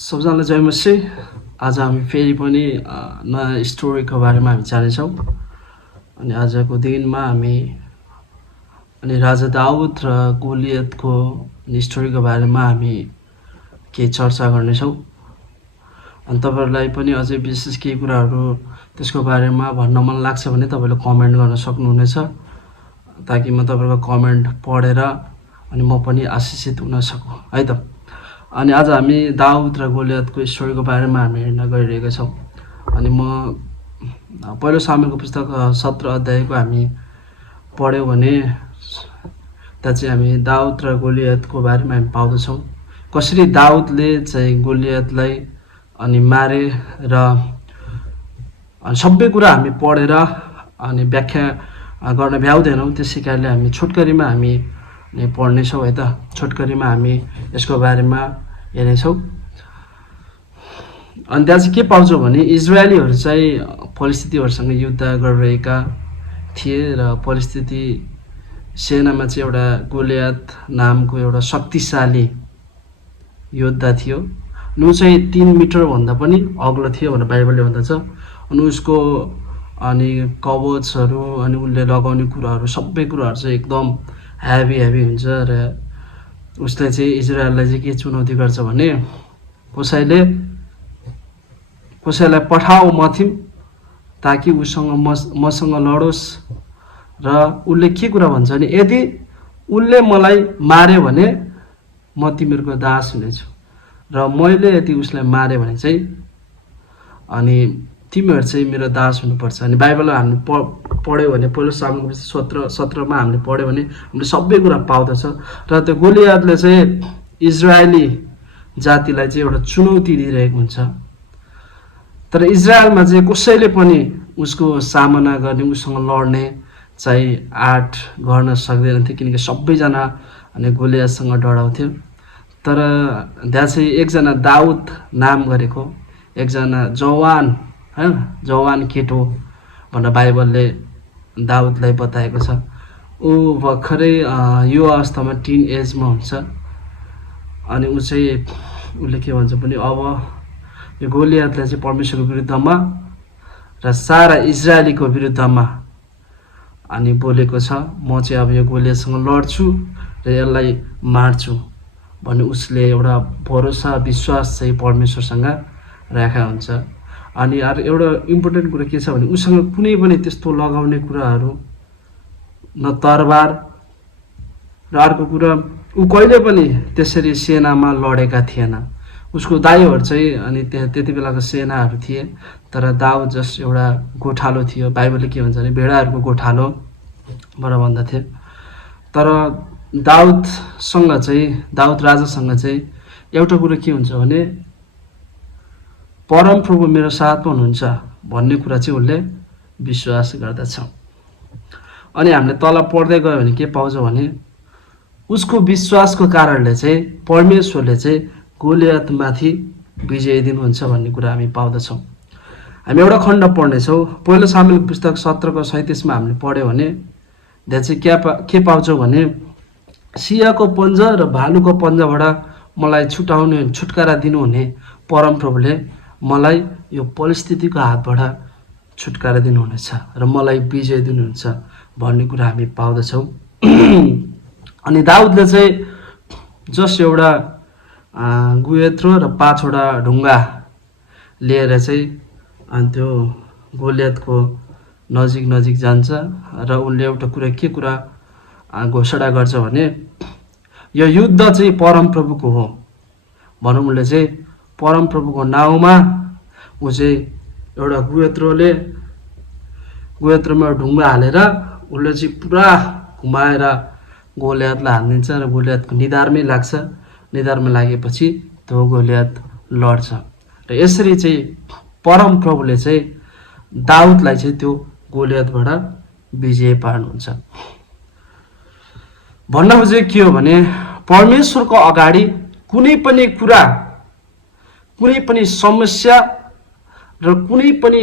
सबजनालाई जय मसी। आज हामी फेरि पनि नयाँ स्टोरीको बारेमा हामी जानेछौँ। अनि आजको दिनमा हामी राजा दाउद र गोलियतको स्टोरीको बारेमा हामी केही चर्चा गर्नेछौँ। अनि तपाईँहरूलाई पनि अझै विशेष केही कुराहरू त्यसको बारेमा भन्न मन लाग्छ भने तपाईँले कमेन्ट गर्न सक्नुहुनेछ, ताकि म तपाईँहरूको कमेन्ट पढेर अनि म पनि आशिषित हुन सकूँ है त। अनि आज हामी दाउद र गोलियतको स्टोरीको बारेमा हामी हेर्न गइरहेका छौँ। अनि म पहिलो सामुएलको पुस्तक 17 अध्यायको हामी पढ्यौँ भने त्यहाँ चाहिँ हामी दाउद र गोलियतको बारेमा हामी पाउँदछौँ। कसरी दाउदले चाहिँ गोलियतलाई अनि मारे र सबै कुरा हामी पढेर अनि व्याख्या गर्न भ्याउँदैनौँ। त्यसै कारणले हामी छोटकरीमा हामी पढ्नेछौँ है त। छोटकरीमा हामी यसको बारेमा हेर्नेछौँ। अनि त्यहाँ चाहिँ के पाउँछौँ भने इजरायलीहरू चाहिँ फलिस्तीहरूसँग युद्ध गरिरहेका थिए र फलिस्ती सेनामा चाहिँ एउटा गोलियत नामको एउटा शक्तिशाली योद्धा थियो। ऊ चाहिँ 3 मिटरभन्दा पनि अग्लो थियो भनेर बाइबलले भन्दछ। अनि उसको अनि कवचहरू अनि उसले लगाउने कुराहरू सबै कुराहरू चाहिँ एकदम हेभी हुन्छ र उसले चाहिँ इजरायललाई चाहिँ के चुनौती गर्छ भने कसैलाई पठाओ मथिम ताकि उसँग मसँग लडोस्। र उसले के कुरा भन्छ भने यदि उसले मलाई मार्यो भने म तिमीहरूको दास हुनेछु, र मैले यदि उसलाई मार्यो भने चाहिँ अनि तिमीहरू चाहिँ मेरो दास हुनुपर्छ। अनि बाइबलमा हामीले पढ्यो भने पहिलो सामुएल 17मा हामीले पढ्यो भने हामीले सबै कुरा पाउँदछ। र त्यो गोलियतले चाहिँ इजरायली जातिलाई चाहिँ एउटा चुनौती दिइरहेको हुन्छ। तर इजरायलमा चाहिँ कसैले पनि उसको सामना गर्ने उसँग लड्ने चाहिँ आँट गर्न सक्दैनथे, किनकि सबैजना अनि गोलियतसँग डराउँथ्यो। तर त्यहाँ चाहिँ एकजना दाउद नाम गरेको एकजना जवान केटो भनेर बाइबलले दाउदलाई बताएको छ। ऊ भर्खरै यो अवस्थामा टिन एजमा हुन्छ। अनि उसले के भन्छ भने अब यो गोलियतलाई चाहिँ परमेश्वरको विरुद्धमा र सारा इजरायलीको विरुद्धमा अनि बोलेको छ। म चाहिँ अब यो गोलियतसँग लड्छु र यसलाई मार्छु भन्ने उसले एउटा भरोसा विश्वास चाहिँ परमेश्वरसँग राखेको हुन्छ। अनि एउटा इम्पोर्टेन्ट कुरा के छ भने उसँग कुनै पनि त्यस्तो लगाउने कुराहरू न तरबार, र अर्को कुरा ऊ कहिले पनि त्यसरी सेनामा लडेका थिएन। उसको दाइहरू चाहिँ अनि त्यति बेलाको सेनाहरू थिए, तर दाउद जस्ट एउटा गोठालो थियो। बाइबलले के भन्छ भने भेडाहरूको गोठालो भनेर भन्दथे। तर दाउद राजासँग चाहिँ एउटा कुरो के हुन्छ भने परमप्रभु मेरो साथमा हुनुहुन्छ भन्ने कुरा चाहिँ उसले विश्वास गर्दछ। अनि हामीले तल पढ्दै गयो भने के पाउँछ भने उसको विश्वासको कारणले चाहिँ परमेश्वरले चाहिँ गोलियतमाथि विजय दिनुहुन्छ भन्ने कुरा हामी पाउँदछौँ। हामी एउटा खण्ड पढ्नेछौँ। पहिलो सामुएलको पुस्तक 17:37मा हामीले पढ्यो भने त्यहाँ चाहिँ के पाउँछौँ भने सिंहको पन्जा र भालुको पन्जाबाट मलाई छुटकारा दिनुहुने परमप्रभुले मलाई यो परिस्थितिको हातबाट छुटकारा दिनुहुनेछ र मलाई विजय दिनुहुन्छ भन्ने कुरा हामी पाउँदछौँ। अनि दाउदले चाहिँ जस्ट एउटा गुयत्रो र 5वटा ढुङ्गा लिएर चाहिँ अनि त्यो गोलियतको नजिक जान्छ र उनले एउटा कुरा घोषणा गर्छ भने यो युद्ध चाहिँ परमप्रभुको हो भनौँ। उसले चाहिँ परमप्रभुको नाउँमा ऊ चाहिँ एउटा गुयत्रोमा ढुङ्गा हालेर उसले चाहिँ पुरा घुमाएर गोलियतलाई हानिदिन्छ र गोलियतको निधारमै लाग्छ। निधारमा लागेपछि त्यो गोलियत लड्छ र यसरी चाहिँ परमप्रभुले चाहिँ दाउदलाई चाहिँ त्यो गोलियतबाट विजय पार्नुहुन्छ। भन्न खोजेको के हो भने परमेश्वरको अगाडि कुनै पनि कुरा, कुनै पनि समस्या र कुनै पनि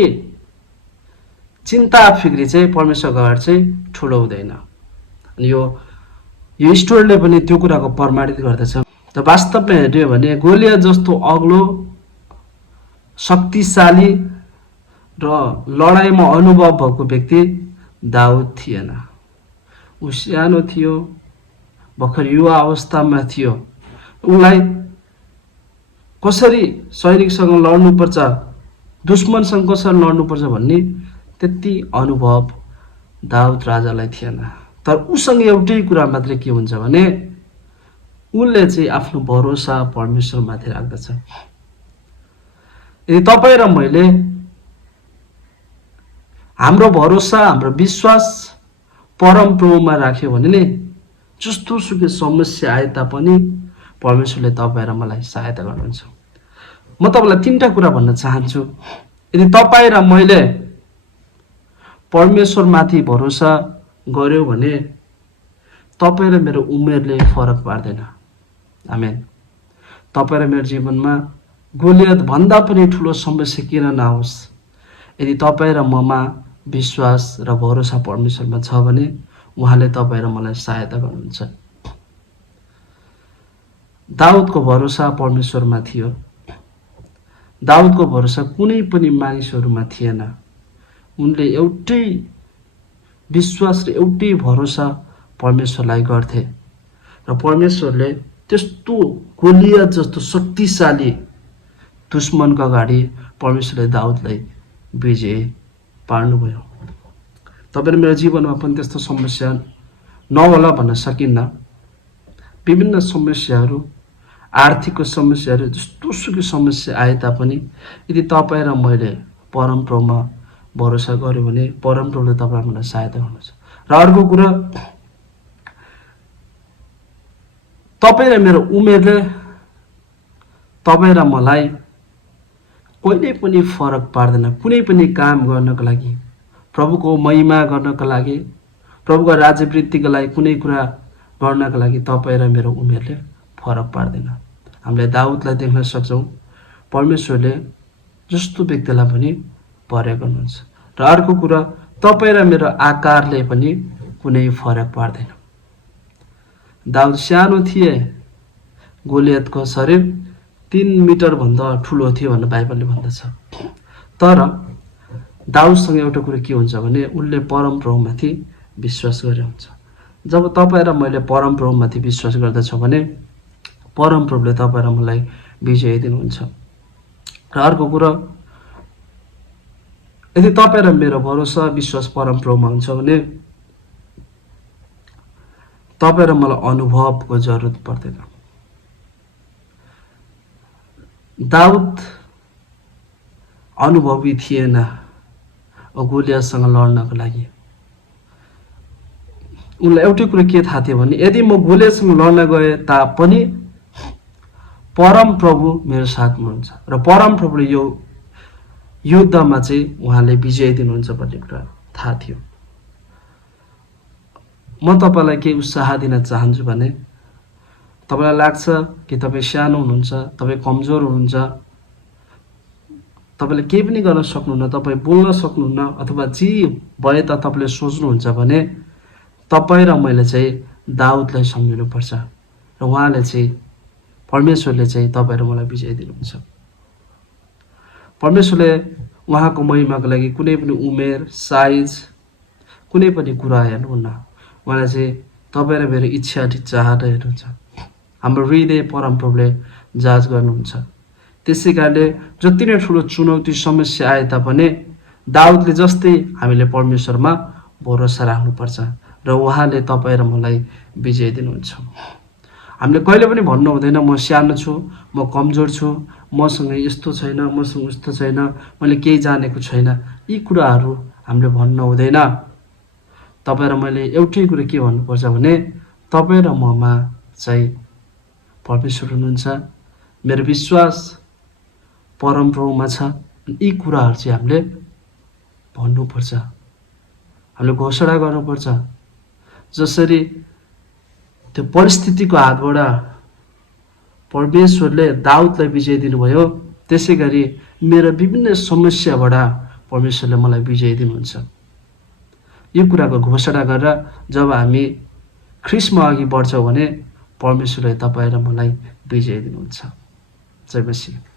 चिन्ता फिक्री चाहिँ परमेश्वरको अगाडि चाहिँ ठुलो हुँदैन। अनि यो स्टोरीले पनि त्यो कुराको प्रमाणित गर्दछ। र वास्तवमा हेर्यो भने गोलियत जस्तो अग्लो, शक्तिशाली र लडाइँमा अनुभव भएको व्यक्ति दाउद थिएन। ऊ सानो थियो, भर्खर युवा अवस्थामा थियो। उनलाई कसरी सैनिकसँग लड्नुपर्छ, दुश्मनसँग कसरी लड्नुपर्छ भन्ने त्यति अनुभव दाउद राजालाई थिएन। तर उसँग एउटै कुरा मात्रै के हुन्छ भने उनले चाहिँ आफ्नो भरोसा परमेश्वरमाथि राख्दछ। यदि तपाईँ र मैले हाम्रो भरोसा, हाम्रो विश्वास परमप्रभुमा राख्यो भने नि जस्तो सुकै समस्या आए तापनि परमेश्वरले तपाईँ र मलाई सहायता गर्नुहुन्छ। म तपाईँलाई 3टा कुरा भन्न चाहन्छु। यदि तपाईँ र मैले परमेश्वरमाथि भरोसा गर्यो भने तपाईँ र मेरो उमेरले फरक पार्दैन। आमेन। तपाईँ र मेरो जीवनमा गोलियत भन्दा पनि ठुलो समस्या किन नहोस्, यदि तपाईँ र ममा विश्वास र भरोसा परमेश्वरमा छ भने उहाँले तपाईँ र मलाई सहायता गर्नुहुन्छ। दाउदको भरोसा परमेश्वरमा थियो। दाउदको भरोसा कुनै पनि मानिसहरूमा थिएन। उनले एउटै विश्वास र एउटै भरोसा परमेश्वरलाई गर्थे र परमेश्वरले त्यस्तो गोलियत जस्तो शक्तिशाली दुश्मनको अगाडि परमेश्वरले दाउदलाई विजय पार्नुभयो। तपाईँ मेरो जीवनमा पनि त्यस्तो समस्या नहोला भन्न सकिन्न। विभिन्न समस्याहरू, आर्थिकको समस्याहरू, जस्तो सुकै समस्या आए तापनि यदि तपाईँ र मैले परमप्रभुमा भरोसा गर्यो भने परमप्रभुले तपाईँलाई मलाई सहायता गर्नुहुन्छ। र अर्को कुरा, तपाईँ र मेरो उमेरले तपाईँ र मलाई कहिले पनि फरक पार्दैन। कुनै पनि काम गर्नको लागि, प्रभुको महिमा गर्नको लागि, प्रभुको राज्यवृद्धिको लागि, कुनै कुरा गर्नको लागि तपाईँ र मेरो उमेरले फरक पार्दैन। हामीले दाउदलाई देख्न सक्छौँ, परमेश्वरले जस्तो व्यक्तिलाई पनि प्रयोग गर्नुहुन्छ। र अर्को कुरा, तपाईँ र मेरो आकारले पनि कुनै फरक पार्दैन। दाउद सानो थिए, गोलियतको शरीर 3 मिटरभन्दा ठुलो थियो भनेर बाइबलले भन्दछ। तर दाउदसँग एउटा कुरा के हुन्छ भने उनले परमप्रभुमाथि विश्वास गरे हुन्छ। जब तपाईँ र मैले परमप्रभुमाथि विश्वास गर्दछौँ भने परमप्रभुले तपाईँ र मलाई विजय दिनुहुन्छ। र अर्को कुरा, यदि तपाईँ र मेरो भरोसा विश्वास परमप्रभुमा हुन्छ भने तपाईँ र मलाई अनुभवको जरुरत पर्दैन। दाउद अनुभवी थिएन गोलियतसँग लड्नको लागि। उनलाई एउटै कुरा के थाहा थियो भने यदि म गोलियतसँग लड्न गए तापनि परमप्रभु मेरो साथमा हुन्छ र परमप्रभुले यो युद्धमा चाहिँ उहाँले विजय दिनुहुन्छ भन्ने कुरा थाहा थियो। म तपाईँलाई के उत्साह दिन चाहन्छु भने तपाईँलाई लाग्छ कि तपाईँ सानो हुनुहुन्छ, तपाईँ कमजोर हुनुहुन्छ, तपाईँले केही पनि गर्न सक्नुहुन्न, तपाईँ बोल्न सक्नुहुन्न, अथवा जे भए त तपाईँले सोच्नुहुन्छ भने तपाईँ र मैले चाहिँ दाउदलाई सम्झिनुपर्छ र उहाँले चाहिँ परमेश्वरले चाहिँ तपाईँ र मलाई विजय दिनुहुन्छ। परमेश्वरले उहाँको महिमाको लागि कुनै पनि उमेर, साइज, कुनै पनि कुरा हेर्नुहुन्न। उहाँले चाहिँ तपाईँ र मेरो इच्छा चाहना हेर्नुहुन्छ। हाम्रो हृदय परमप्रभुले जाँच गर्नुहुन्छ। त्यसै कारणले जति नै ठुलो चुनौती समस्या आए तापनि दाउदले जस्तै हामीले परमेश्वरमा भरोसा राख्नुपर्छ र उहाँले तपाईँ र मलाई विजय दिनुहुन्छ। हामीले कहिले पनि भन्नु हुँदैन म सानो छु, म कमजोर छु, मसँग यस्तो छैन, मसँग उस्तो छैन, मैले केही जानेको छैन। यी कुराहरू हामीले भन्नु हुँदैन। तपाईँ र मैले एउटै कुरा के भन्नुपर्छ भने तपाईँ र ममा चाहिँ परमेश्वर हुनुहुन्छ, मेरो विश्वास परमप्रभुमा छ। यी कुराहरू चाहिँ हामीले भन्नुपर्छ, हामीले घोषणा गर्नुपर्छ। जसरी त्यो परिस्थितिको हातबाट परमेश्वरले दाउदलाई विजय दिनुभयो, त्यसै गरी मेरो विभिन्न समस्याबाट परमेश्वरले मलाई विजय दिनुहुन्छ। यो कुराको घोषणा गरेर जब हामी ख्रीष्टमा अघि बढ्छौँ भने परमेश्वरले तपाईँ र मलाई विजय दिनुहुन्छ। जय मसीह।